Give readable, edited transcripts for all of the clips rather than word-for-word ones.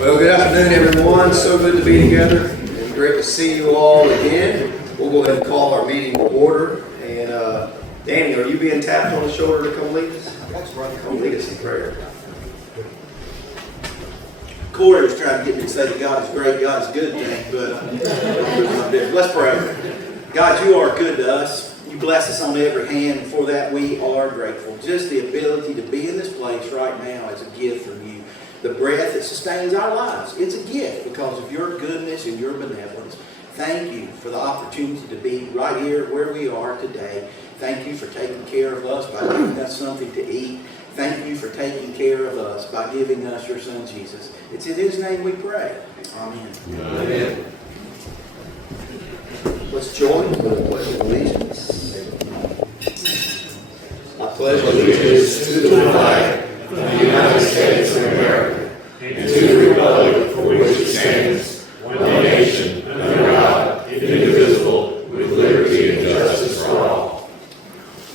Well, good afternoon, everyone. So good to be together and great to see you all again. We'll go ahead and call our meeting to order. And Danny, are you being tapped on the shoulder to come lead us? Come lead us in prayer. Corey was trying to get me to say that God is great, God is good, but let's pray. God, you are good to us. You bless us on every hand. For that, we are grateful. Just the ability to be in this place right now is a gift from you. The breath that sustains our lives, it's a gift because of your goodness and your benevolence. Thank you for the opportunity to be right here where we are today. Thank you for taking care of us by giving us something to eat. Thank you for taking care of us by giving us your Son, Jesus. It's in His name we pray. Amen. Amen. Let's join for the Pledge of Allegiance. I pledge allegiance to the flag of the United States of America and to the republic for which it stands, one nation, under God, indivisible, with liberty and justice for all.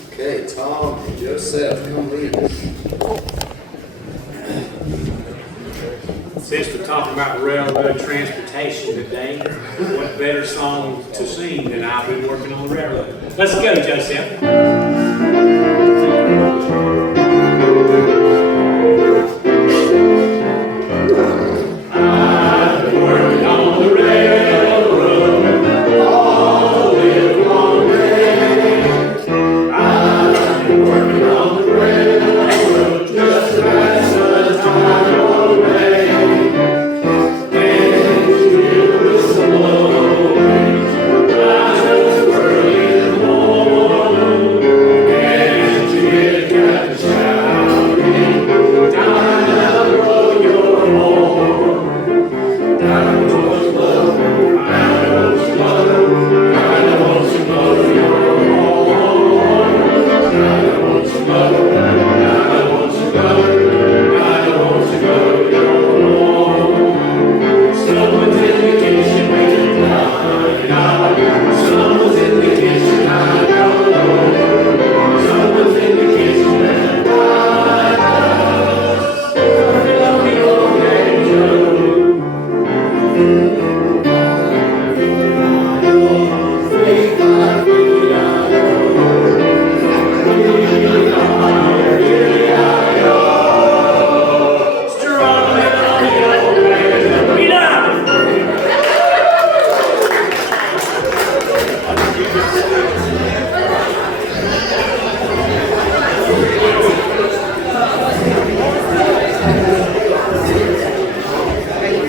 Okay, Tom and Joseph, come lead us. Since we're talking about railroad transportation today, what better song to sing than I've been working on the railroad? Let's go, Joseph.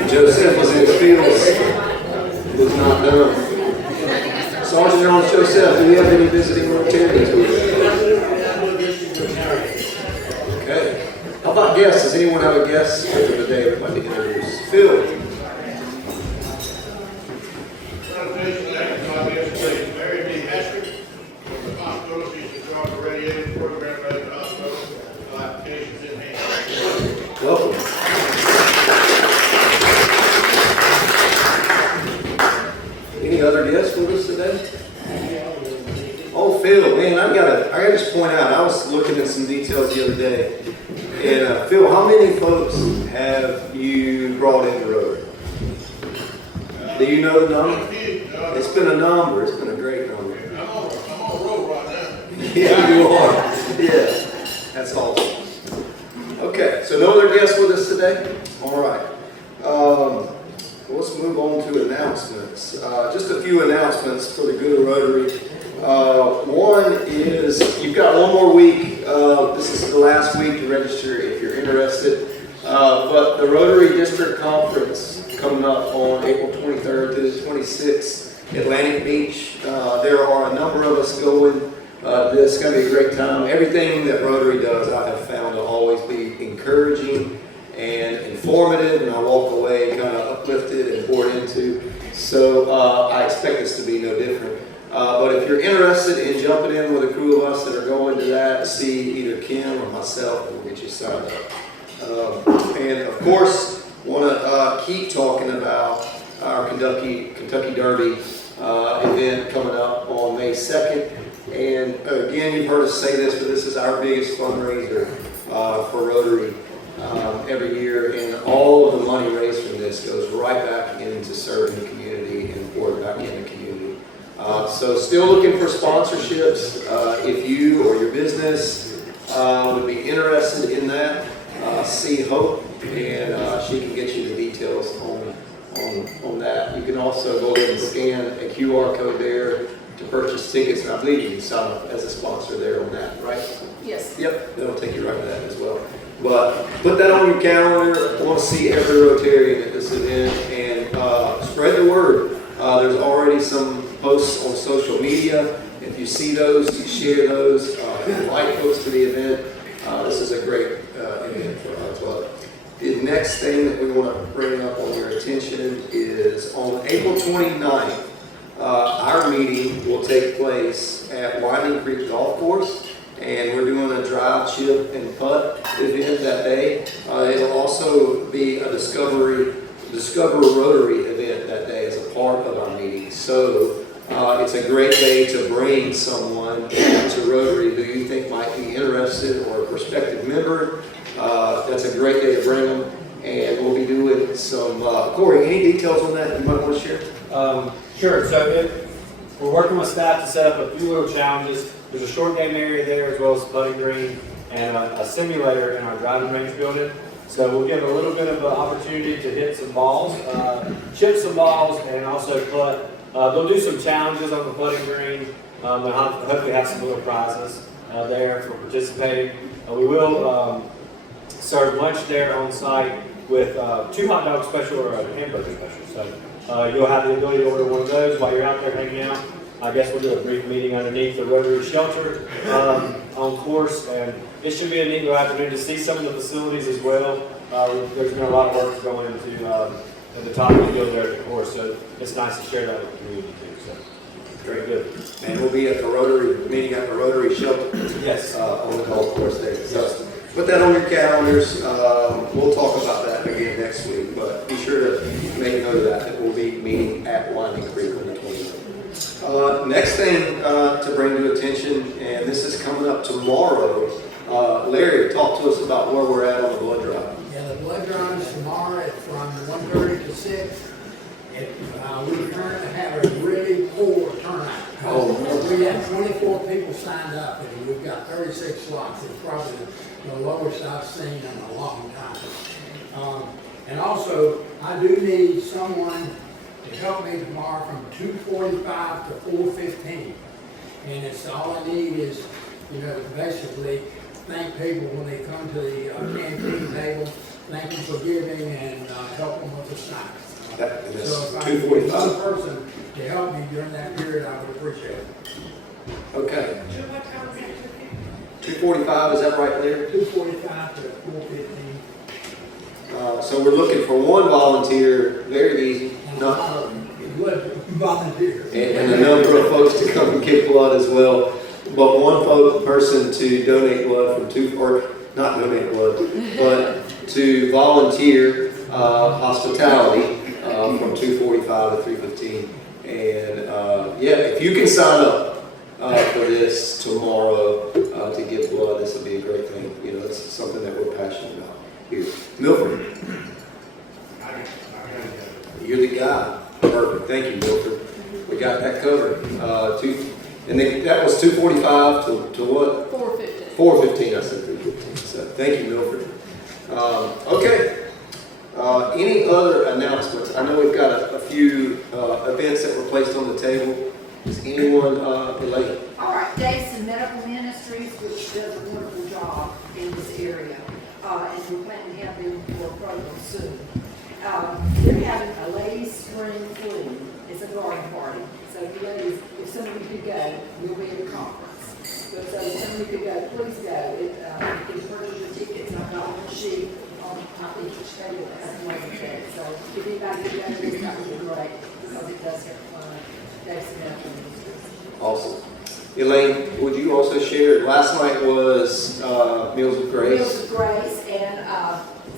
Joseph was in his fields, was not done. Sergeant General Joseph, do we have any visiting Rotarians with us? Okay. How about guests? Does anyone have a guest for today we'd like to introduce? Phil. Welcome. Any other guests with us today? Oh, Phil, man, I gotta just point out, I was looking at some details the other day. And Phil, how many folks have you brought into Rotary? Do you know the number? It's been a number. It's been a great number. I'm on roll right now. Yeah, you are. Yeah, that's awesome. Okay, so no other guests with us today? All right. Let's move on to announcements. Just a few announcements for the good of Rotary. One is, you've got one more week. This is the last week to register if you're interested. But the Rotary District Conference coming up on April 23rd to the 26th, Atlantic Beach. There are a number of us going. This is going to be a great time. Everything that Rotary does, I have found to always be encouraging and informative, and I walk away kind of uplifted and poured into. So I expect this to be no different. But if you're interested in jumping in with a crew of us that are going to that, see either Kim or myself, and we'll get you signed up. And of course, want to keep talking about our Kentucky Derby event coming up on May 2nd. And again, you've heard us say this, but this is our biggest fundraiser for Rotary every year, and all of the money raised from this goes right back into serving the community and poured back in the community. So still looking for sponsorships. If you or your business would be interested in that, see Hope, and she can get you the details on that. You can also go ahead and scan a QR code there to purchase tickets, and I believe you can sign up as a sponsor there on that, right? Yes. Yep, that'll take you right to that as well. But put that on your calendar. I want to see every Rotarian at this event, and spread the word. There's already some posts on social media. If you see those, you share those. Invite folks to the event. This is a great event for our club. The next thing that we want to bring up on your attention is on April 29th, our meeting will take place at Winding Creek Golf Course, and we're doing a drive, chip, and putt event that day. It'll also be a Discover Rotary event that day as a part of our meeting. So it's a great day to bring someone to Rotary who you think might be interested or a prospective member. That's a great day to bring them, and we'll be doing some, Corey, any details on that you might want to share? Sure. So we're working with staff to set up a few little challenges. There's a short game area there as well as a putting green and a simulator in our driving range building. So we'll give a little bit of an opportunity to hit some balls, chip some balls, and also putt. They'll do some challenges on the putting green, and hopefully have some little prizes there for participating. We will serve lunch there on site with 2 hot dog special or a hamburger special. So you'll have the ability to order one of those while you're out there hanging out. I guess we'll do a brief meeting underneath the Rotary shelter on course, and it should be a neat little afternoon to see some of the facilities as well. There's been a lot of work going into the top of the field there at the course, so it's nice to share that with the community too. So very good. And we'll be at the Rotary meeting at the Rotary shelter. Yes. On the golf course there. So put that on your calendars. We'll talk about that again next week, but be sure to make note of that. We'll be meeting at Winding Creek on the 29th. Next thing to bring to attention, and this is coming up tomorrow. Larry, talk to us about where we're at on the blood drive. Yeah, the blood drive is tomorrow from 1:30 to 6. We currently have a really poor turnout. We had 24 people signed up, and we've got 36 slots. It's probably the lowest I've seen in a long time. And also, I do need someone to help me tomorrow from 2:45 to 4:15. And it's all I need is, basically thank people when they come to the canteen table, thank them for giving, and help them with the snacks. So if I could get one person to help me during that period, I would appreciate it. Okay. 2:45, is that right, Larry? 2:45 to 4:15. So we're looking for one volunteer, very easy, Volunteer. and a number of folks to come and give blood as well. But one person to donate blood not donate blood, but to volunteer hospitality from 2:45 to 3:15. And if you can sign up for this tomorrow to give blood, this will be a great thing. It's something that we're passionate about here. Milford, you're the guy. Perfect. Thank you, Milford. We got that covered. And that was 2:45 to what? 4:15. 4:15. I said 3:15. So thank you, Milford. Okay. Any other announcements? I know we've got a few events that were placed on the table. Is anyone related? All right, Jason Medical Ministries, which does a wonderful job in this area, and we plan to have them for a program soon. They're having a ladies' spring fling. It's a garden party. So if you ladies, if some of you could go, we'll be at the conference. But so if some of you could go, please go. You can purchase your tickets. I've got one sheet on each table that has one ticket. So if anybody could go, this that would be great because it does have fun. Jason Medical Ministries. Awesome. Elaine, would you also share? Last night was Meals with Grace. Meals with Grace, and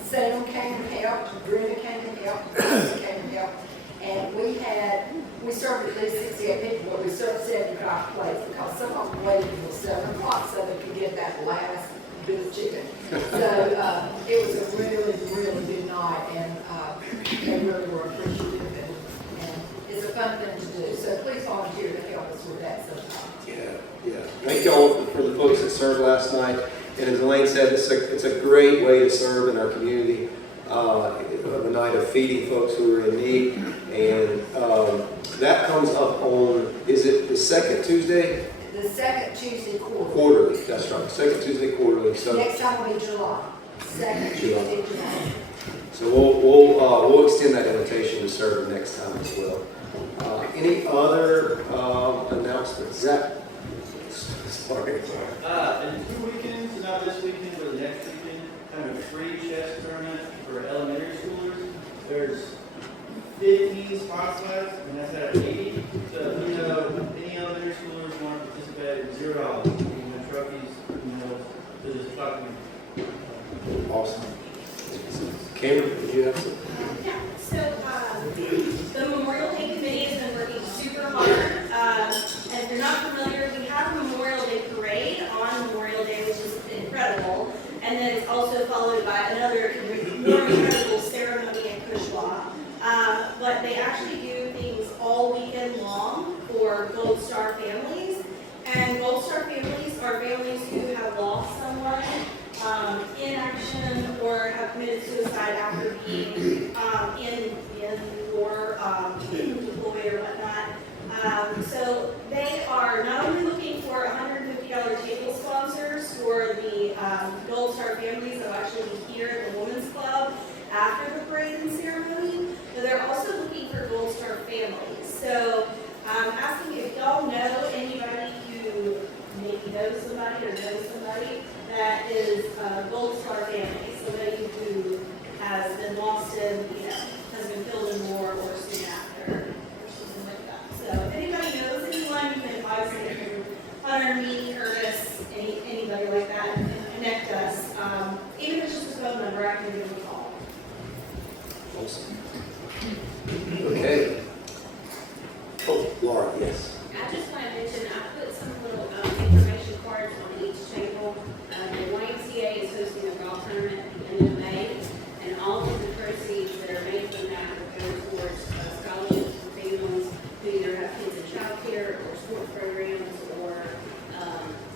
Sam came and helped, Brenda came and helped, Lisa came and helped, And we served at least 68 people, but we served 75 plates because some of them waited until 7 o'clock so they could get that last bit of chicken. So it was a really, really good night, and they really were appreciative, and it's a fun thing to do. So please volunteer to help us with that sometime. Yeah. Thank y'all for the folks that served last night. And as Elaine said, it's a great way to serve in our community. A night of feeding folks who are in need. And that comes up on, is it the second Tuesday? The second Tuesday quarterly. Quarterly, that's right. Second Tuesday quarterly. So Next time will be July. Second Tuesday, July. So we'll extend that invitation to serve next time as well. Any other announcements? Zach? Sorry. In 2 weekends, not this weekend, but the next weekend, kind of a free chess tournament for elementary schoolers. There's 50 spots left, and that's at 80. So if you know any elementary schoolers want to participate, $0. You can win trophies, to this platform. Awesome. Cameron, did you have some? Yeah, so the Memorial Day Committee has been working super hard. And if you're not familiar, we have a Memorial Day Parade on Memorial Day, which is incredible. And then it's also followed by another more incredible ceremony in Cushwa. But they actually do things all weekend long for Gold Star families. And Gold Star families are families who have lost someone in action or have committed suicide after being in war, deployed or whatnot. So they are not only looking for $150 table sponsors for the Gold Star families that will actually be here at the Women's Club after the parade and ceremony, but they're also looking for Gold Star families. So I'm asking if y'all know anybody who maybe knows somebody or knows somebody that is a Gold Star family, somebody who has been lost in, has been killed in war or soon after, or something like that. So if anybody knows anyone, you can advise them through Hunter, me, Curtis, anybody like that, and connect us. Even if it's just a phone number, I can give them a call. Awesome. Okay. Oh, Laura, yes. I just want to mention, I put some little information cards on each table. The YMCA is hosting a golf tournament at the end of May, and all of the proceeds that are made from that will go towards scholarships for families who either have kids in childcare or sports programs or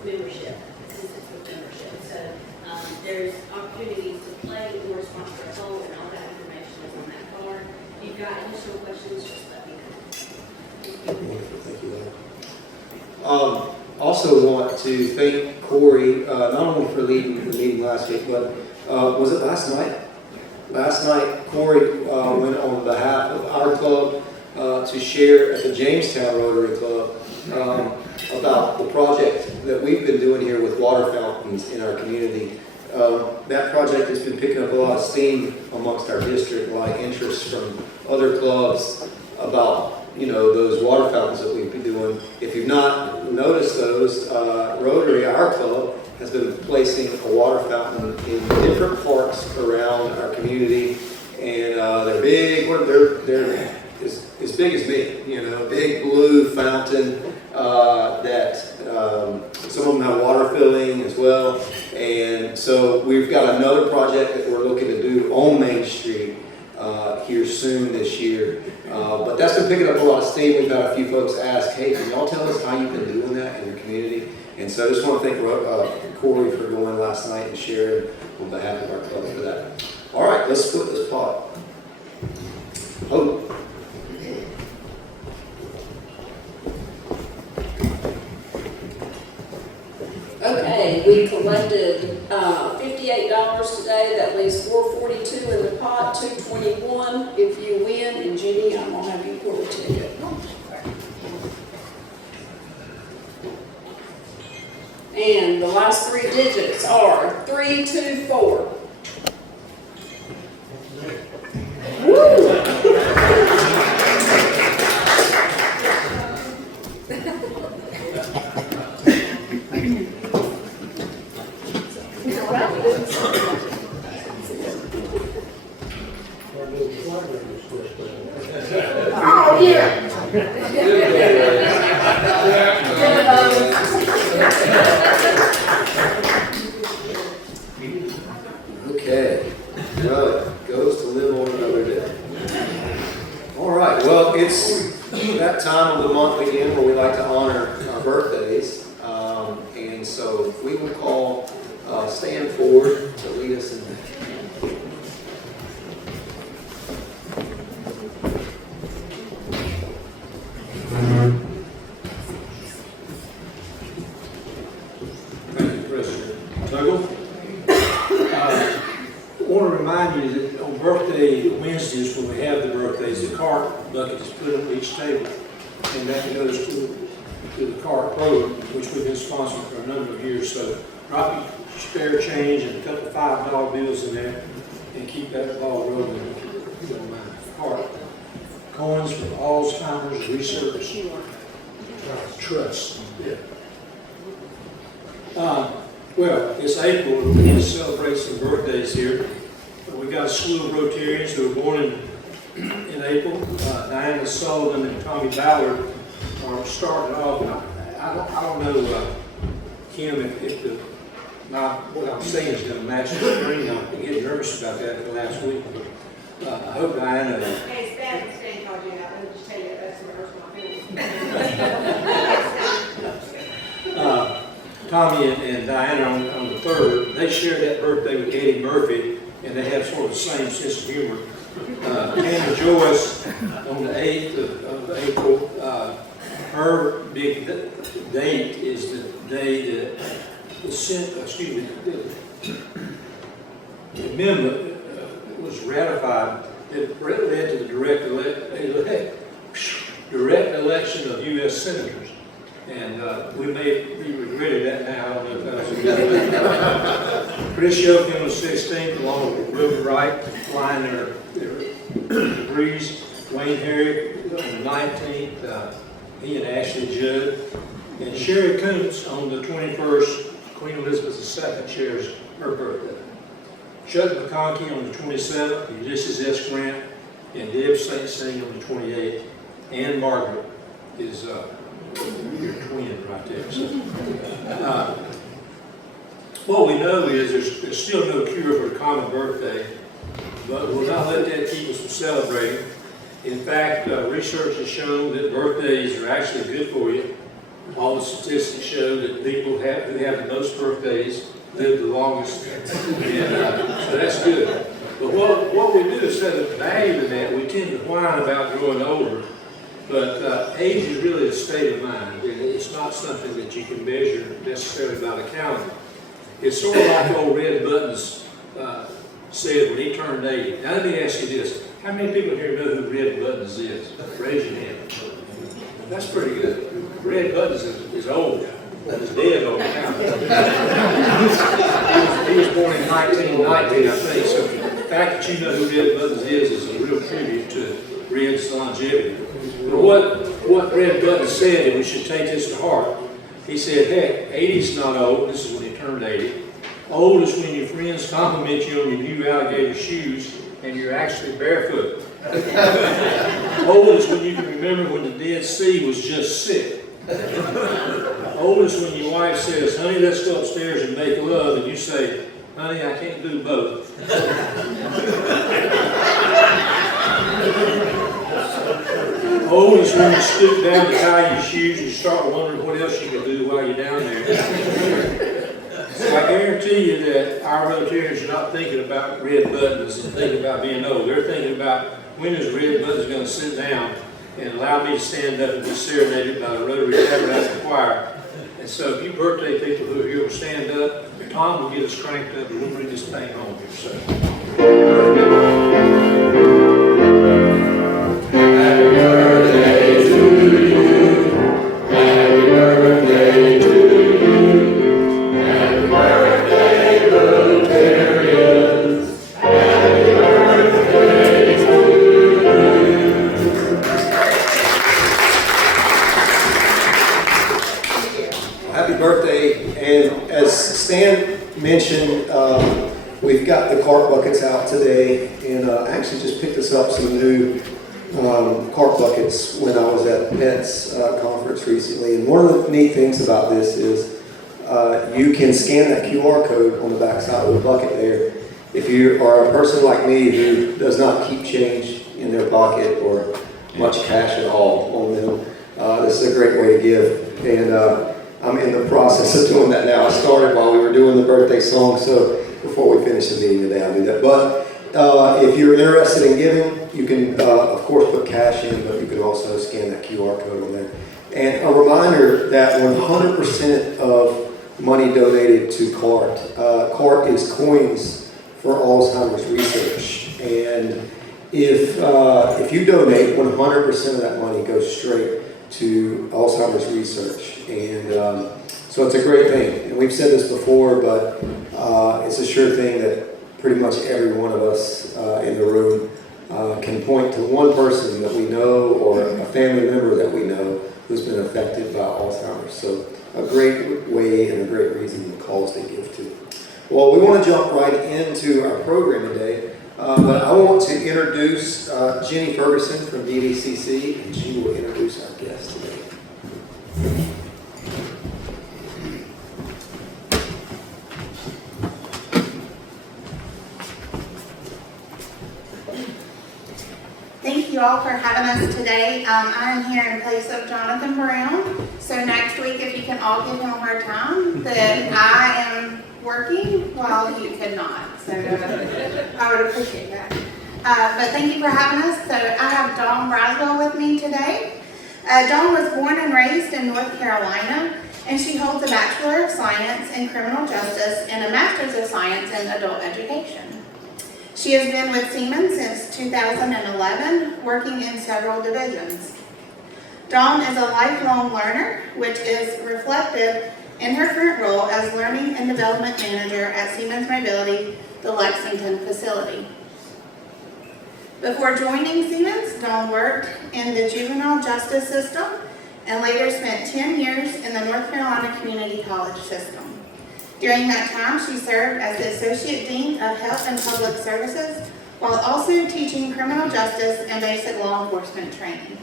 membership, assistance with membership. So there's opportunities to play or sponsor a hole, and all that information is on that card. If you've got additional questions, just let me know. Wonderful, thank you, Laura. Also want to thank Corey, not only for leading the meeting last week, but was it last night? Last night, Corey went on behalf of our club to share at the Jamestown Rotary Club about the project that we've been doing here with water fountains in our community. That project has been picking up a lot of steam amongst our district, a lot of interest from other clubs about those water fountains that we've been doing. If you've not noticed those, Rotary, our club, has been placing a water fountain in different parks around our community, and they're big. They're as big as me, big blue fountain that some of them have water filling as well. And so we've got another project that we're looking to do on Main Street here soon this year. But that's been picking up a lot of steam. We've had a few folks ask, hey, can y'all tell us how you've been doing that in your community? And so I just want to thank Corey for going last night and sharing on behalf of our club for that. All right, let's split this pot. Hope. Okay, we collected $58 today. That leaves $442 in the pot, $221 if you win. And Jenny, I'm gonna have you pull the ticket. And the last 3 digits are 324. Woo! We Stan forward to lead us in. Thank you, President Tuggle. I want to remind you that on birthday Wednesdays, when we have the birthdays, the cart bucket is put on each table, and that goes to the cart program, which we've been sponsoring for a number of years. So drop your spare change and a couple of $5 bills in there, and keep that ball rolling. If you don't mind. Cart coins for Alzheimer's research trust. Yeah. Well, it's April, we're going to celebrate some birthdays here. We got a slew of Rotarians who were born in April. Diana Sullivan and Tommy Ballard are starting off. I don't know, Kim, if what I'm saying is going to match the screen. I'm getting nervous about that for the last week. I hope Diana. Hey, it's bad that Stan called you out. Let me just tell you that that's what hurts my feelings. Tommy and Diana on the 3rd, they share that birthday with Eddie Murphy, and they have sort of the same sense of humor. Hannah Joyce on the 8th of April, her big date is the day that the amendment was ratified that led to the direct election of U.S. senators. And we may be regretting that now. I don't know if that was a good thing. Chris Yokin on the 16th, along with Ruben Wright, flying their degrees. Wayne Herrick on the 19th, he and Ashley Judd. And Sherry Koontz on the 21st, Queen Elizabeth II shares her birthday. Chuck McConkey on the 27th, Ulysses S. Grant, and Deb St. Sing on the 28th. Ann Margaret is your twin right there. So, what we know is there's still no cure for a common birthday, but we'll not let that keep us from celebrating. In fact, research has shown that birthdays are actually good for you. All the statistics show that people who have the most birthdays live the longest, and so that's good. But what we do instead of valuing that, we tend to whine about growing older. But age is really a state of mind. It's not something that you can measure necessarily by the calendar. It's sort of like old Red Buttons said when he turned 80. Now let me ask you this. How many people here know who Red Buttons is? Raise your hand. That's pretty good. Red Buttons is old. He's dead old now. He was born in 1919, I think. So the fact that you know who Red Buttons is a real tribute to Red's longevity. But what Red Buttons said, and we should take this to heart, he said, heck, 80's not old. This is when he turned 80. Old is when your friends compliment you on your new alligator shoes and you're actually barefoot. Old is when you can remember when the Dead Sea was just sick. Old is when your wife says, honey, let's go upstairs and make love, and you say, honey, I can't do both. Old is when you stoop down to tie your shoes and start wondering what else you can do while you're down there. So I guarantee you that our Rotarians are not thinking about Red Buttons and thinking about being old. They're thinking about when is Red Buttons going to sit down and allow me to stand up and be serenaded by the Rotary Tabernacle Choir. And so if you birthday people who are here will stand up, Tom will get us cranked up and we'll bring this thing home here. So. Happy birthday to you. Happy birthday to you. Happy birthday, Rotarians. Happy birthday to you. Happy birthday, and as Stan mentioned, we've got the cart buckets out today, and I actually just picked us up some new cart buckets when I was at PET's conference recently. And one of the neat things about this is you can scan that QR code on the back side of the bucket there. If you are a person like me who does not keep change in their pocket or much cash at all on them, this is a great way to give. And I'm in the process of doing that now. I started while we were doing the birthday song, so before we finish the meeting today, I'll do that. But if you're interested in giving, you can, of course, put cash in, but you can also scan that QR code on there. And a reminder that 100% of money donated to CART. CART is Coins for Alzheimer's Research. And if you donate, 100% of that money goes straight to Alzheimer's research. And so it's a great thing. And we've said this before, but it's a sure thing that pretty much every one of us in the room can point to one person that we know or a family member that we know who's been affected by Alzheimer's. So a great way and a great reason to cause to give to. Well, we want to jump right into our program today, but I want to introduce Jenny Ferguson from DVCC, and she will introduce our guest today. Thank you all for having us today. I am here in place of Jonathan Brown. So next week, if you can all give him a hard time, that I am working while he could not. So I would appreciate that. But thank you for having us. So I have Dawn Braswell with me today. Dawn was born and raised in North Carolina, and she holds a Bachelor of Science in Criminal Justice and a Master's of Science in Adult Education. She has been with Siemens since 2011, working in several divisions. Dawn is a lifelong learner, which is reflected in her current role as Learning and Development Manager at Siemens Mobility, the Lexington facility. Before joining Siemens, Dawn worked in the juvenile justice system and later spent 10 years in the North Carolina Community College system. During that time, she served as the Associate Dean of Health and Public Services, while also teaching criminal justice and basic law enforcement training.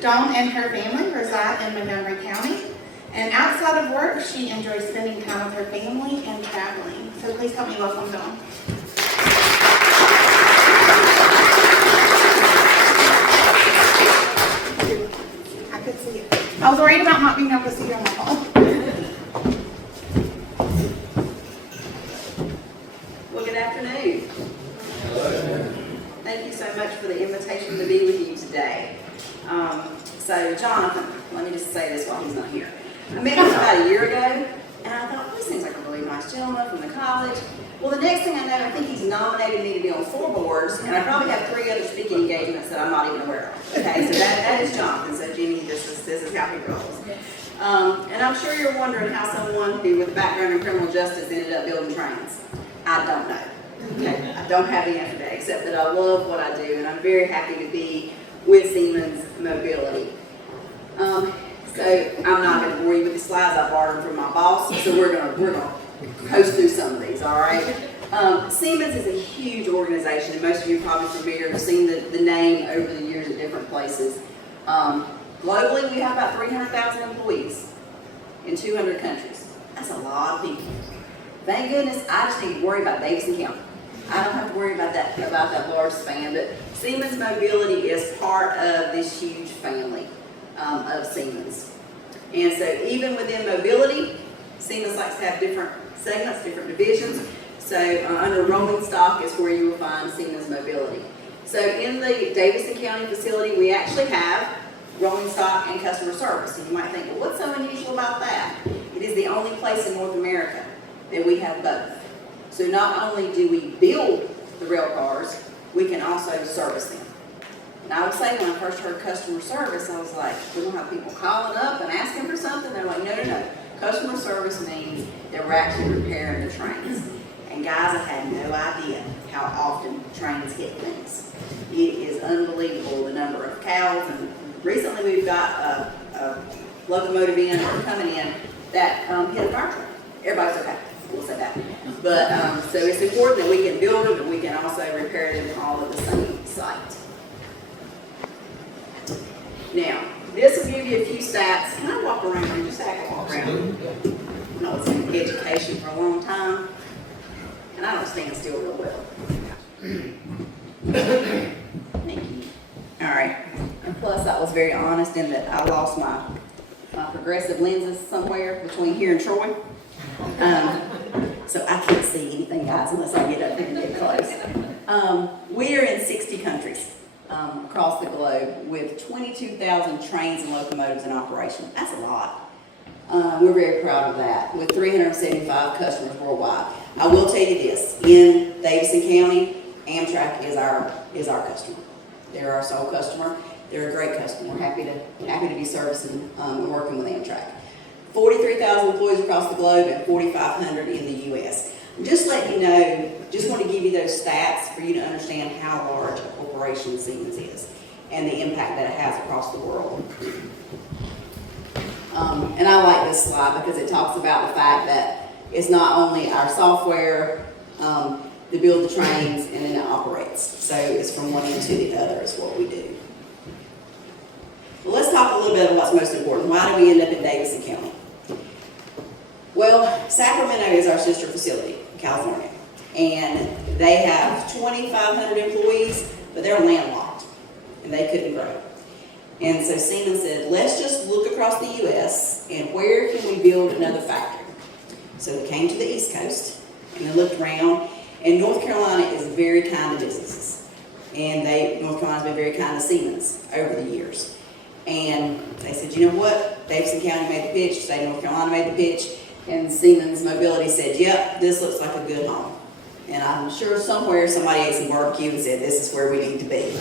Dawn and her family reside in Montgomery County, and outside of work, she enjoys spending time with her family and traveling. So please help me welcome Dawn. I could see it. I was worried about not being able to see her on the phone. Well, good afternoon. Thank you so much for the invitation to be with you today. So Jonathan, let me just say this while he's not here. I met him about a year ago, and I thought, this seems like a really nice gentleman from the college. Well, the next thing I know, I think he's nominated me to be on 4 boards, and I probably have 3 other speaking engagements that I'm not even aware of. Okay, so that is Jonathan. So Jimmy, this is how he rolls. And I'm sure you're wondering how someone who with a background in criminal justice ended up building trains. I don't know. Okay, I don't have the answer to that, except that I love what I do, and I'm very happy to be with Siemens Mobility. So I'm not going to bore you with the slides. I borrowed them from my boss, so we're gonna coast through some of these. All right. Siemens is a huge organization, and most of you are probably familiar. Have seen the name over the years at different places. Globally, we have about 300,000 employees in 200 countries. That's a lot of people. Thank goodness, I just need to worry about Davidson County. I don't have to worry about that large span, but Siemens Mobility is part of this huge family of Siemens. And so even within mobility, Siemens likes to have different segments, different divisions. So under rolling stock is where you will find Siemens Mobility. So in the Davidson County facility, we actually have rolling stock and customer service. And you might think, well, what's so unusual about that? It is the only place in North America that we have both. So not only do we build the rail cars, we can also service them. And I would say when I first heard customer service, I was like, we don't have people calling up and asking for something. They're like, no. Customer service means that we're actually repairing the trains. And guys, I had no idea how often trains hit things. It is unbelievable the number of cows. And recently we've got a locomotive coming in that hit a fire truck. Everybody's okay. We'll say that. But so it's important that we can build them, but we can also repair them all at the same site. Now, this will give you a few stats. Can I walk around and just have a walk around? I know it's in education for a long time, and I don't stand still real well. Thank you. All right. And plus, I was very honest in that I lost my my progressive lenses somewhere between here and Troy. So I can't see anything, guys, unless I get up there and get close. We are in 60 countries across the globe with 22,000 trains and locomotives in operation. That's a lot. We're very proud of that, with 375 customers worldwide. I will tell you this, in Davidson County, Amtrak is our customer. They're our sole customer. They're a great customer. We're happy to be servicing and working with Amtrak. 43,000 employees across the globe and 4,500 in the U.S. Just let you know, just want to give you those stats for you to understand how large a corporation Siemens is and the impact that it has across the world. And I like this slide because it talks about the fact that it's not only our software that build the trains and then it operates. So it's from one end to the other is what we do. Well, let's talk a little bit about what's most important. Why do we end up in Davidson County? Well, Sacramento is our sister facility in California. And they have 2,500 employees, but they're landlocked and they couldn't grow. And so Siemens said, let's just look across the U.S. and where can we build another factory? So they came to the East Coast and they looked around, and North Carolina is very kind to businesses. And North Carolina's been very kind to Siemens over the years. And they said, you know what? Davidson County made the pitch, State of North Carolina made the pitch, and Siemens Mobility said, yep, this looks like a good home. And I'm sure somewhere somebody ate some barbecue and said, this is where we need to be.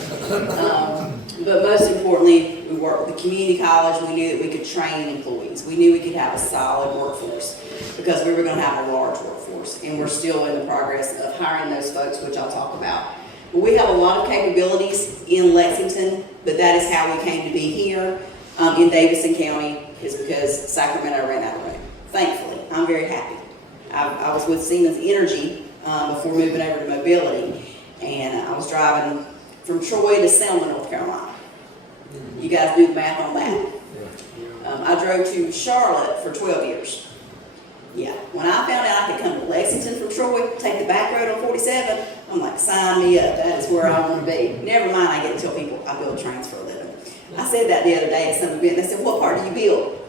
But most importantly, we worked with the community college. We knew that we could train employees. We knew we could have a solid workforce because we were going to have a large workforce. And we're still in the progress of hiring those folks, which I'll talk about. But we have a lot of capabilities in Lexington, but that is how we came to be here in Davidson County, is because Sacramento ran out of room. Thankfully, I'm very happy. I was with Siemens Energy before moving over to Mobility, and I was driving from Troy to Selma, North Carolina. You guys do the math on that. I drove to Charlotte for 12 years. Yeah, when I found out I could come to Lexington from Troy, take the back road on 47, I'm like, sign me up. That is where I want to be. Never mind, I get to tell people I build trains for a living. I said that the other day at some event. They said, what part do you build?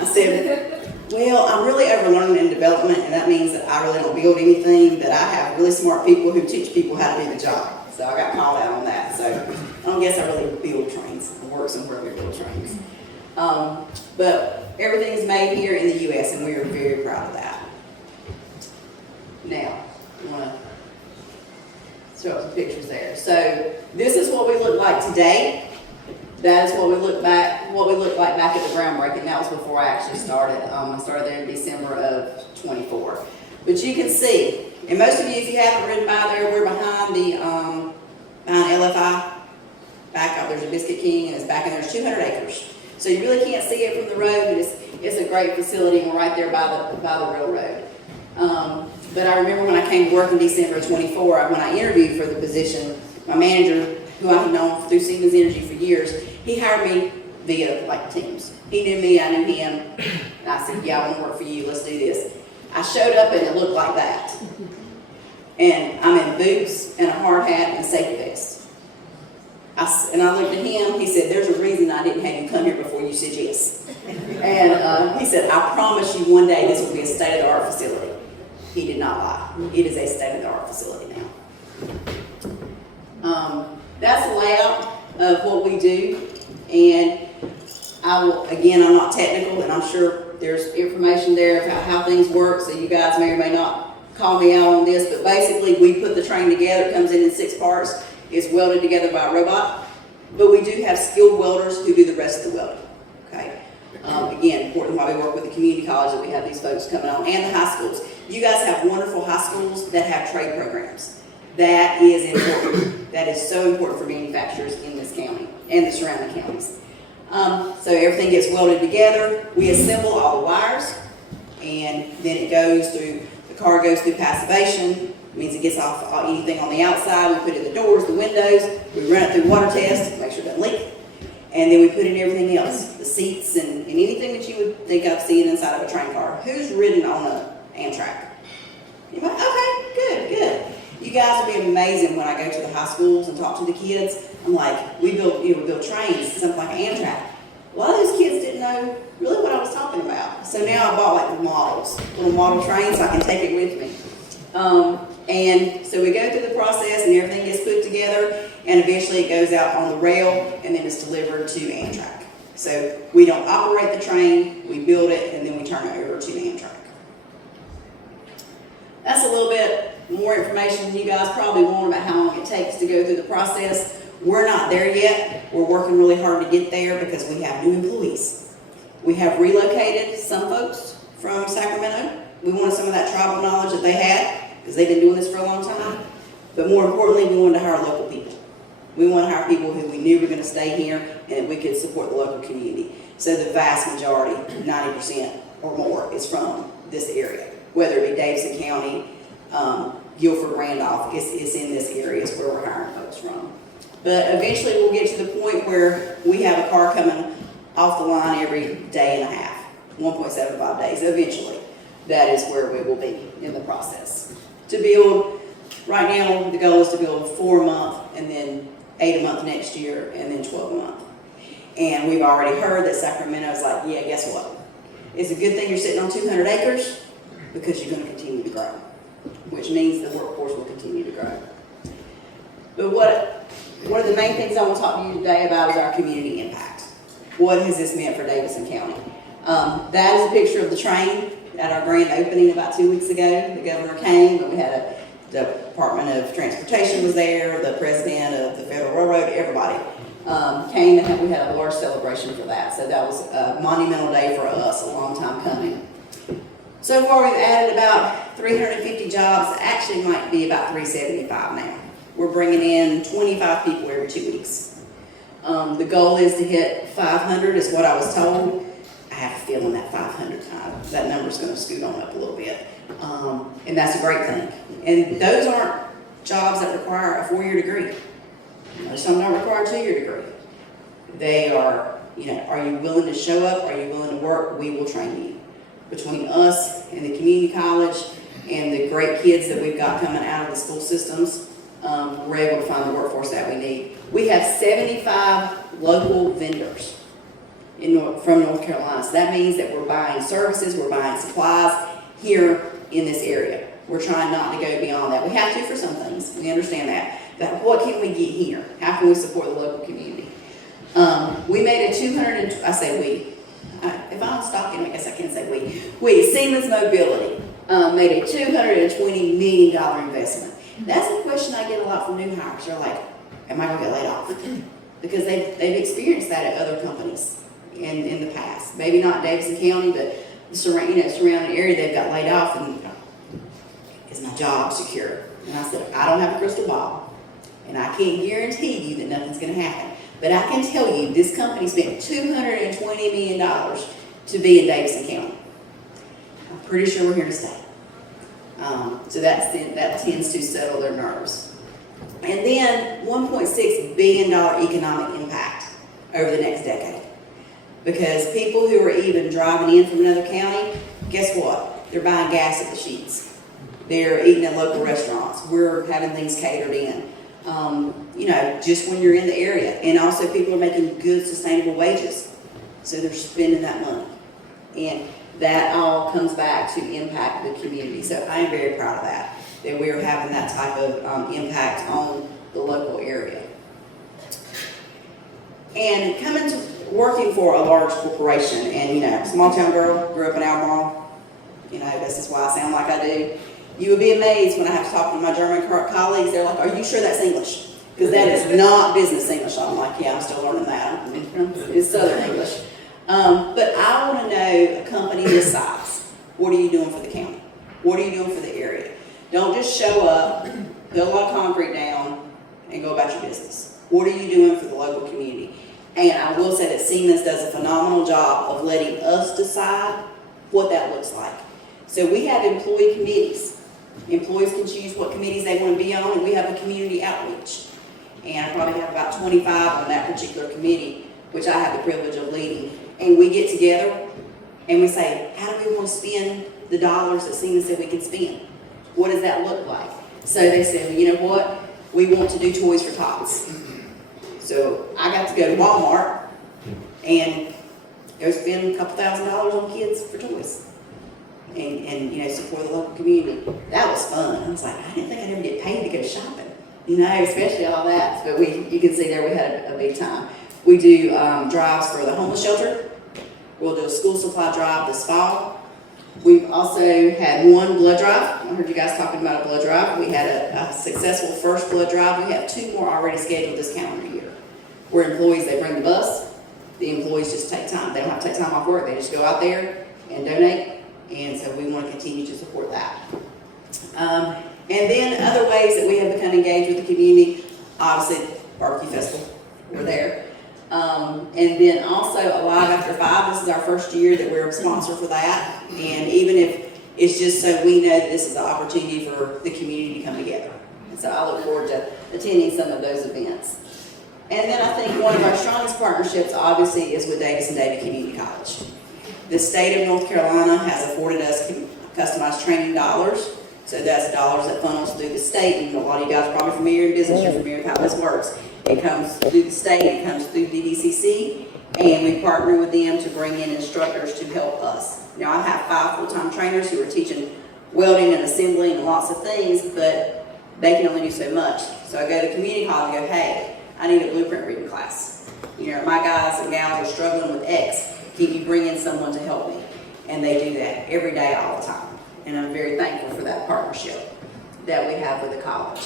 I said, well, I'm really over learning and development, and that means that I really don't build anything, that I have really smart people who teach people how to do the job. So I got called out on that. So I don't guess I really build trains. I work somewhere we build trains. But everything's made here in the U.S., and we are very proud of that. Now, I want to show some pictures there. So this is what we look like today. That is what we looked like back at the groundbreaking. That was before I actually started. I started there in December of 24. But you can see, and most of you, if you haven't ridden by there, we're behind the behind LFI. Back up, there's a Biscuit King, and it's back in there. There's 200 acres. So you really can't see it from the road, but it's a great facility, and we're right there by the railroad. But I remember when I came to work in December of 24, when I interviewed for the position, my manager, who I've known through Siemens Energy for years, he hired me via like Teams. He knew me, I knew him, and I said, yeah, I want to work for you, let's do this. I showed up and it looked like that. And I'm in boots and a hard hat and a safety vest. And I looked at him, he said, there's a reason I didn't have you come here before you said yes. And he said, I promise you one day this will be a state-of-the-art facility. He did not lie. It is a state-of-the-art facility now. That's the layout of what we do. And I'm not technical, and I'm sure there's information there about how things work, so you guys may or may not call me out on this, but basically we put the train together, it comes in 6 parts, it's welded together by a robot, but we do have skilled welders who do the rest of the welding, okay? Again, important why we work with the community college that we have these folks coming on, and the high schools. You guys have wonderful high schools that have trade programs. That is important. That is so important for manufacturers in this county and the surrounding counties. So everything gets welded together. We assemble all the wires, and then it goes through, the car goes through passivation. It means it gets off anything on the outside. We put in the doors, the windows. We run it through water test, make sure it doesn't leak. And then we put in everything else, the seats and anything that you would think of seeing inside of a train car. Who's ridden on an Amtrak? You're like, okay, good. You guys will be amazing when I go to the high schools and talk to the kids. I'm like, we build trains, something like an Amtrak. A lot of those kids didn't know really what I was talking about. So now I bought like the models, little model trains, so I can take it with me. And so we go through the process and everything gets put together, and eventually it goes out on the rail and then it's delivered to Amtrak. So we don't operate the train, we build it, and then we turn it over to Amtrak. That's a little bit more information than you guys probably want about how long it takes to go through the process. We're not there yet. We're working really hard to get there because we have new employees. We have relocated some folks from Sacramento. We wanted some of that tribal knowledge that they had because they've been doing this for a long time. But more importantly, we wanted to hire local people. We want to hire people who we knew were going to stay here and that we could support the local community. So the vast majority, 90% or more, is from this area. Whether it be Davidson County, Guilford, Randolph, it's in this area is where we're hiring folks from. But eventually we'll get to the point where we have a car coming off the line every day and a half, 1.75 days. Eventually, that is where we will be in the process. To build, right now, the goal is to build 4 a month and then 8 a month next year and then 12 a month. And we've already heard that Sacramento's like, yeah, guess what? It's a good thing you're sitting on 200 acres because you're going to continue to grow, which means the workforce will continue to grow. But one of the main things I want to talk to you today about is our community impact. What has this meant for Davidson County? That is a picture of the train at our grand opening about 2 weeks ago. The governor came, but we had the Department of Transportation was there, the president of the Federal Railroad, everybody came, and we had a large celebration for that. So that was a monumental day for us, a long time coming. So far we've added about 350 jobs, actually might be about 375 now. We're bringing in 25 people every 2 weeks. The goal is to hit 500 is what I was told. I have a feeling that 500, that number's going to scoot on up a little bit. And that's a great thing. And those aren't jobs that require a 4-year degree. Some don't require a 2-year degree. They are, are you willing to show up? Are you willing to work? We will train you. Between us and the community college and the great kids that we've got coming out of the school systems, we're able to find the workforce that we need. We have 75 local vendors from North Carolina. So that means that we're buying services, we're buying supplies here in this area. We're trying not to go beyond that. We have to for some things. We understand that. But what can we get here? How can we support the local community? We made a I say we. If I'm stalking, I guess I can say we. Siemens Mobility made a $220 million investment. That's a question I get a lot from new hires. They're like, am I going to get laid off? Because they've experienced that at other companies in the past. Maybe not Davidson County, but the surrounding area, they've got laid off, and is my job secure? And I said, I don't have a crystal ball, and I can't guarantee you that nothing's going to happen. But I can tell you, this company spent $220 million to be in Davidson County. I'm pretty sure we're here to stay. So that tends to settle their nerves. And then $1.6 billion economic impact over the next decade. Because people who are even driving in from another county, guess what? They're buying gas at the Sheets. They're eating at local restaurants. We're having things catered in. Just when you're in the area. And also people are making good, sustainable wages. So they're spending that money. And that all comes back to impact the community. So I am very proud of that we are having that type of impact on the local area. And coming to working for a large corporation, and small town girl, grew up in Albemarle, this is why I sound like I do. You would be amazed when I have to talk to my German colleagues. They're like, are you sure that's English? Because that is not business English. I'm like, yeah, I'm still learning that. It's Southern English. But I want to know a company this size. What are you doing for the county? What are you doing for the area? Don't just show up, put a lot of concrete down, and go about your business. What are you doing for the local community? And I will say that Siemens does a phenomenal job of letting us decide what that looks like. So we have employee committees. Employees can choose what committees they want to be on, and we have a community outreach. And I probably have about 25 on that particular committee, which I have the privilege of leading. And we get together and we say, how do we want to spend the dollars that Siemens said we could spend? What does that look like? So they said, well, you know what? We want to do Toys for Tots. So I got to go to Walmart, and go spend a couple $1,000s on kids for toys. And you know, support the local community. That was fun. I was like, I didn't think I'd ever get paid to go shopping. You know, especially all that. But you can see there we had a big time. We do drives for the homeless shelter. We'll do a school supply drive this fall. We've also had one blood drive. I heard you guys talking about a blood drive. We had a successful first blood drive. We have 2 more already scheduled this calendar year. Where employees, they bring the bus. The employees just take time. They don't have to take time off work. They just go out there and donate. And so we want to continue to support that. And then other ways that we have become engaged with the community, obviously barbecue festival, we're there. And then also Alive After 5, this is our first year that we're a sponsor for that. And even if it's just so we know that this is an opportunity for the community to come together. And so I look forward to attending some of those events. And then I think one of our strongest partnerships obviously is with Davis and Davie Community College. The state of North Carolina has afforded us customized training dollars. So that's dollars that funnels through the state. And a lot of you guys are probably familiar in business, you're familiar with how this works. It comes through the state, it comes through DDCC, and we partner with them to bring in instructors to help us. Now I have 5 full-time trainers who are teaching welding and assembly and lots of things, but they can only do so much. So I go to community college and go, hey, I need a blueprint reading class. You know, my guys and gals are struggling with X. Can you bring in someone to help me? And they do that every day, all the time. And I'm very thankful for that partnership that we have with the college.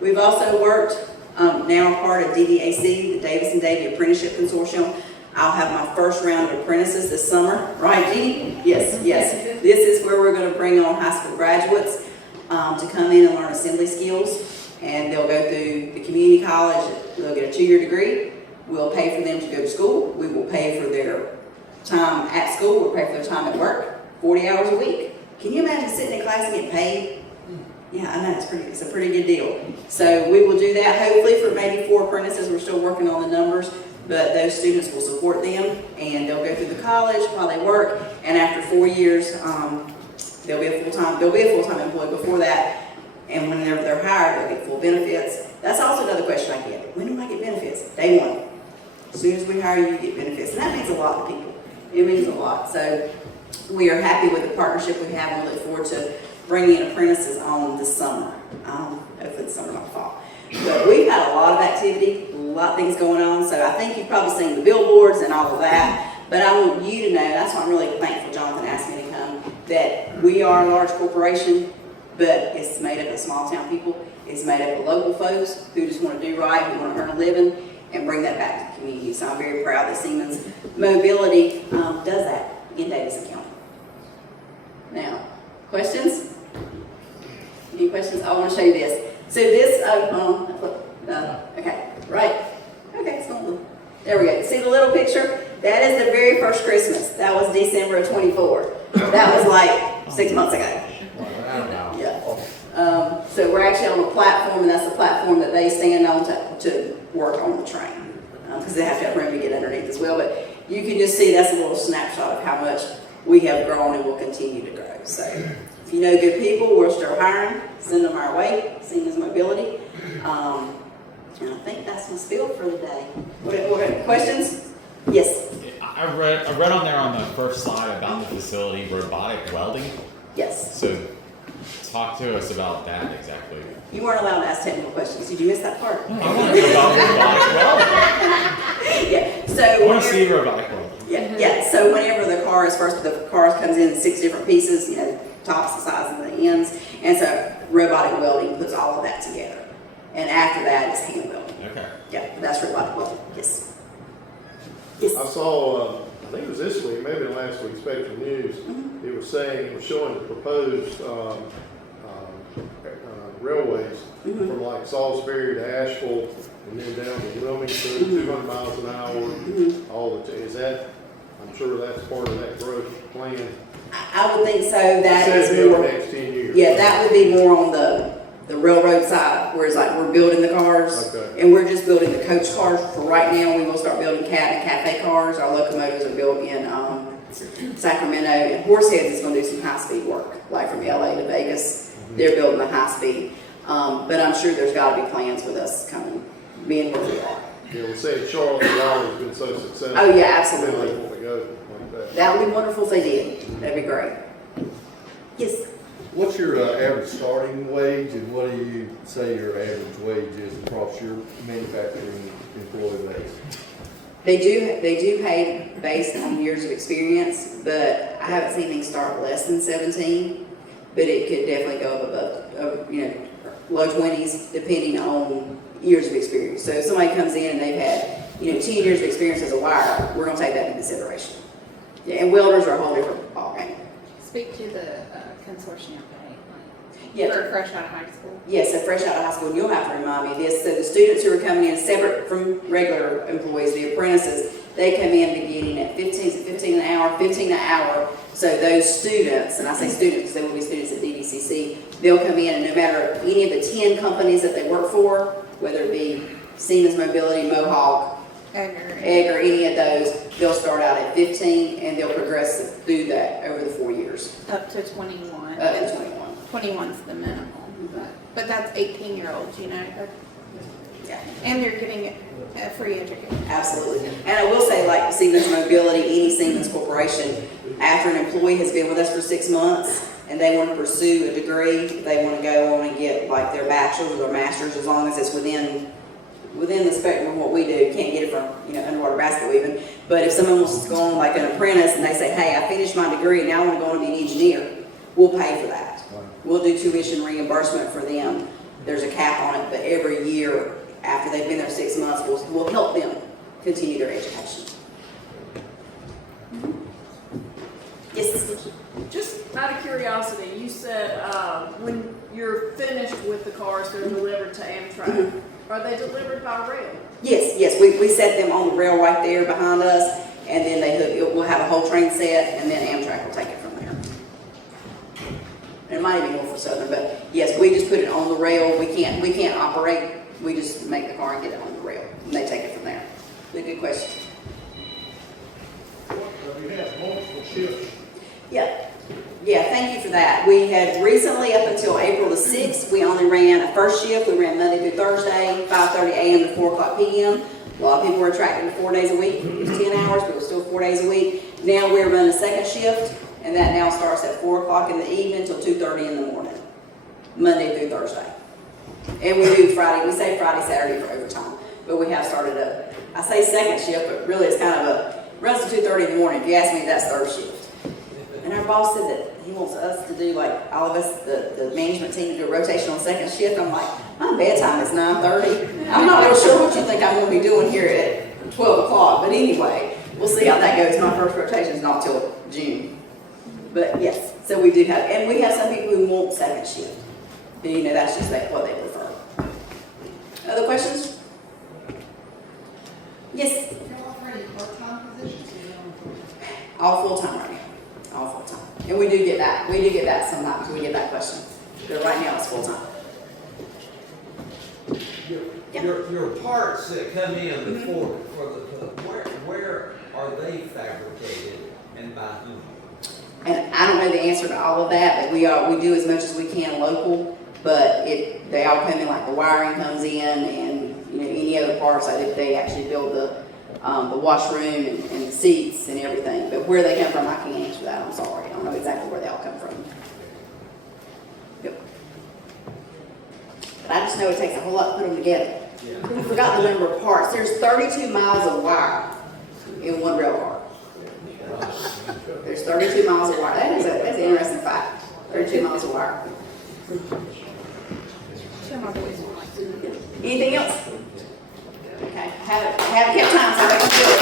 We've also worked, now a part of DDAC, the Davis and Davie Apprenticeship Consortium. I'll have my first round of apprentices this summer. Right, Jeannie? Yes, yes. This is where we're going to bring on high school graduates to come in and learn assembly skills. And they'll go through the community college. They'll get a 2-year degree. We'll pay for them to go to school. We will pay for their time at school. We'll pay for their time at work, 40 hours a week. Can you imagine sitting in class and getting paid? Yeah, I know, it's a pretty good deal. So we will do that hopefully for maybe 4 apprentices. We're still working on the numbers, but those students will support them and they'll go through the college while they work. And after 4 years, they'll be a full-time employee before that. And whenever they're hired, they'll get full benefits. That's also another question I get. When do I get benefits? Day 1. As soon as we hire you, you get benefits. And that means a lot to people. It means a lot. So we are happy with the partnership we have and we look forward to bringing in apprentices on this summer. Hopefully the summer, not fall. But we've had a lot of activity, a lot of things going on. So I think you've probably seen the billboards and all of that. But I want you to know, that's why I'm really thankful Jonathan asked me to come, that we are a large corporation, but it's made up of small town people. It's made up of local folks who just want to do right, who want to earn a living, and bring that back to the community. So I'm very proud that Siemens Mobility does that in Davis County. Now, questions? Any questions? I want to show you this. So this, okay, right. Okay, so there we go. See the little picture? That is the very first Christmas. That was December of 24. That was like 6 months ago. Yeah. So we're actually on a platform, and that's the platform that they stand on to work on the train. Because they have to have room to get underneath as well. But you can just see that's a little snapshot of how much we have grown and will continue to grow. So if you know good people, we're still hiring. Send them our way. Siemens Mobility. And I think that's my spiel for the day. What questions? Yes. I read on there on the first slide about the facility robotic welding. Yes. So talk to us about that exactly. You weren't allowed to ask technical questions. Did you miss that part? I want to know about robotic welding. Yeah. So I want to see robotic welding. Yeah. So whenever the car comes in 6 different pieces, you know, tops, the sides, and the ends, and so robotic welding puts all of that together. And after that is hand welding. Okay. Yeah, that's robotic welding. Yes. Yes. I saw, I think it was this week, maybe last week, Spectrum News. It was saying, it was showing the proposed railways from like Salisbury to Asheville and then down to Wilmington, 200 miles an hour. All the is that? I'm sure that's part of that growth plan. I would think so. That it says is more. Next 10 years. Yeah, that would be more on the railroad side, where it's like we're building the cars, and we're just building the coach cars for right now. We will start building cab and cafe cars. Our locomotives are built in Sacramento, and Horseheads is going to do some high-speed work, like from LA to Vegas. They're building the high-speed, but I'm sure there's got to be plans with us coming, being where we are. You know, we say Charlotte and Raleigh's been so successful. Oh, yeah, They absolutely. want to go like that. That would be wonderful if they did. That'd be great. Yes. What's your average starting wage, and what do you say your average wage is across your manufacturing employee base? They do pay based on years of experience, but I haven't seen anything start less than 17, but it could definitely go up above, low 20s, depending on years of experience. So if somebody comes in and they've had, 10 years of experience as a wire, we're gonna take that into consideration. Yeah, and welders are a whole different ballgame. Speak to the consortium pay. Yeah. For fresh out of high school. Yes, so fresh out of high school, and you'll have to remind me of this. So the students who are coming in separate from regular employees, the apprentices, they come in beginning at 15 an hour. So those students, and I say students because they will be students at DDCC, they'll come in and no matter any of the 10 companies that they work for, whether it be Siemens Mobility, Mohawk, Egg, or any of those, they'll start out at 15 and they'll progress through that over the 4 years. Up to 21. Up to 21. 21's the minimum. But that's 18-year-olds, Yeah. And they're getting a free education. Absolutely. And I will say, like Siemens Mobility, any Siemens corporation, after an employee has been with us for 6 months and they want to pursue a degree, they want to go on and get like their bachelor's or master's, as long as it's within the spectrum of what we do. You can't get it from, underwater basketball even. But if someone wants to go on like an apprentice and they say, hey, I finished my degree, now I want to go on and be an engineer, we'll pay for that. We'll do tuition reimbursement for them. There's a cap on it, but every year after they've been there 6 months, we'll help them continue their education. Yes? Just out of curiosity, you said when you're finished with the cars, they're delivered to Amtrak. Are they delivered by rail? Yes. We set them on the rail right there behind us, and then we'll have a whole train set, and then Amtrak will take it from there. And it might even go for Southern, but yes, we just put it on the rail. We can't operate. We just make the car and get it on the rail, and they take it from there. Good question. You have multiple shifts. Yeah, thank you for that. We had recently, up until April the 6th, we only ran a first shift. We ran Monday through Thursday, 5:30 a.m. to 4 o'clock p.m. A lot of people were attracted to 4 days a week. It was 10 hours, but it was still 4 days a week. Now we're running a second shift, and that now starts at 4 o'clock in the evening till 2:30 in the morning, Monday through Thursday. And we do Friday, we say Friday, Saturday for overtime, but we have started I say second shift, but really it's kind of runs to 2:30 in the morning. If you ask me, that's third shift. And our boss said that he wants us to do, like, all of us, the management team, to do a rotation on second shift. I'm like, my bedtime is 9:30. I'm not real sure what you think I'm going to be doing here at 12 o'clock, but anyway, we'll see how that goes. My first rotation is not till June. But yes, so we do have, and we have some people who want second shift. That's just what they prefer. Other questions? Yes? All full-time right now. All full-time. And we do get that sometimes. We get that question. But right now it's full-time. Your parts that come in before where are they fabricated and by whom? And I don't know the answer to all of that, but we do as much as we can local. But they all come in, like the wiring comes in, and any other parts. They actually build the washroom and the seats and everything. But where they come from, I can't answer that. I'm sorry. I don't know exactly where they all come from. Yep. But I just know it takes a whole lot to put them together. I forgot the number of parts. There's 32 miles of wire in one rail car. There's 32 miles of wire. That's an interesting fact. 32 miles of wire. Anything else? Okay. Haven't kept time, so I can do it.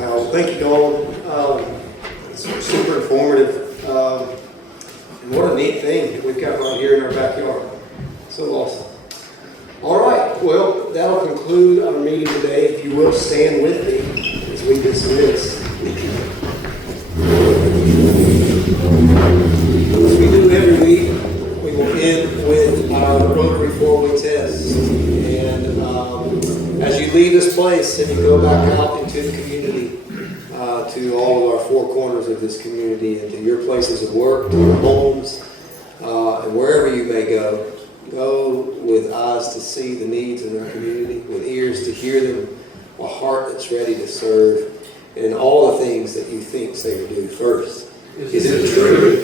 Wow, thank you, Dawn. It's super informative. And what a neat thing that we've got right here in our backyard. So awesome. All right, well, that'll conclude our meeting today. If you will, stand with me as we dismiss. As we do every week, we will end with our Rotary 4-way test. And as you leave this place and you go back out into the community, to all of our four corners of this community, and to your places of work, to your homes, And wherever you may go, go with eyes to see the needs in our community, with ears to hear them, a heart that's ready to serve, and all the things that you think, say, or do first. Is it true?